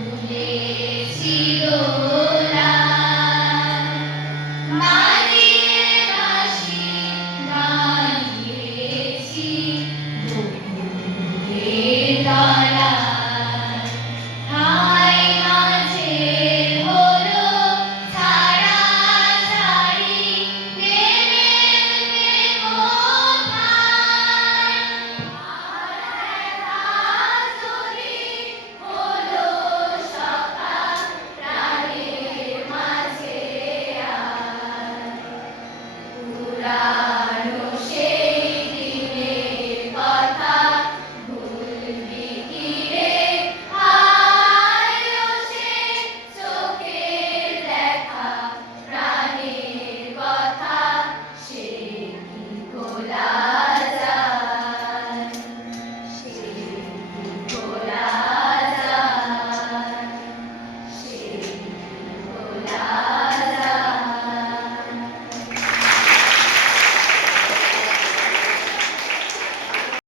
ভুলেছি দোলা 올라